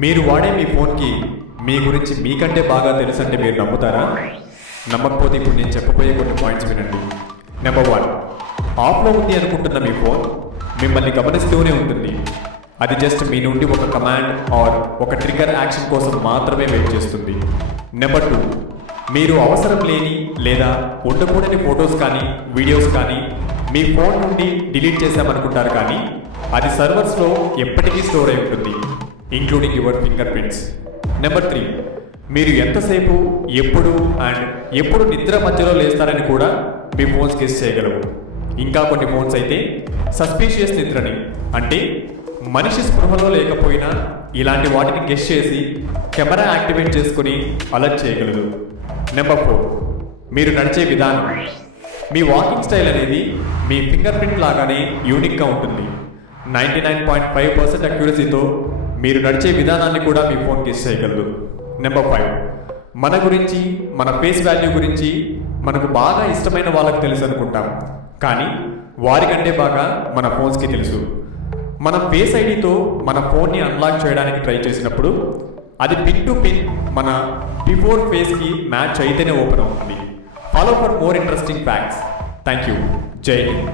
మీరు వాడే మీ ఫోన్కి మీ గురించి మీకంటే బాగా తెలుసంటే మీరు నమ్ముతారా? నమ్మకపోతే ఇప్పుడు నేను చెప్పబోయే కొన్ని పాయింట్స్ వినండి. నెంబర్ 1, ఆఫ్లో ఉంది అనుకుంటున్న మీ ఫోన్ మిమ్మల్ని గమనిస్తూనే ఉంటుంది. అది జస్ట్ మీ నుండి ఒక కమాండ్ ఆర్ ఒక ట్రిగ్గర్ యాక్షన్ కోసం మాత్రమే వెయిట్ చేస్తుంది. నెంబర్ 2, మీరు అవసరం లేని లేదా ఉండకూడని ఫొటోస్ కానీ వీడియోస్ కానీ మీ ఫోన్ నుండి డిలీట్ చేశామనుకుంటారు, కానీ అది సర్వర్స్లో ఎప్పటికీ స్టోర్ అయి ఉంటుంది, including your finger prints. Number 3, మీరు ఎంతసేపు ఎప్పుడు నిద్ర మధ్యలో లేస్తారని కూడా మీ ఫోన్స్ గెస్ చేయగలవు. ఇంకా కొన్ని ఫోన్స్ అయితే సస్పీషియస్ నిద్రని, అంటే మనిషి స్పృహలో లేకపోయినా ఇలాంటి వాటిని గెస్ చేసి కెమెరా యాక్టివేట్ చేసుకుని అలర్ట్ చేయగలదు. నెంబర్ 4, మీరు నడిచే విధానం. మీ వాకింగ్ స్టైల్ అనేది మీ ఫింగర్ ప్రింట్ లాగానే యూనిక్గా ఉంటుంది. 99.5% అక్యురసీతో మీరు నడిచే విధానాన్ని కూడా మీ ఫోన్ గెస్ చేయగలదు. నెంబర్ 5, మన గురించి, మన ఫేస్ వాల్యూ గురించి మనకు బాగా ఇష్టమైన వాళ్ళకి తెలుసు అనుకుంటాం, కానీ వారికంటే బాగా మన ఫోన్స్కి తెలుసు. మన ఫేస్ ఐడితో మన ఫోన్ని అన్లాక్ చేయడానికి ట్రై చేసినప్పుడు అది పిన్ టు పిన్ మన బిఫోర్ ఫేస్కి మ్యాచ్ అయితేనే ఓపెన్ అవుతుంది. Follow for more interesting facts. Thank you. జై హింద్.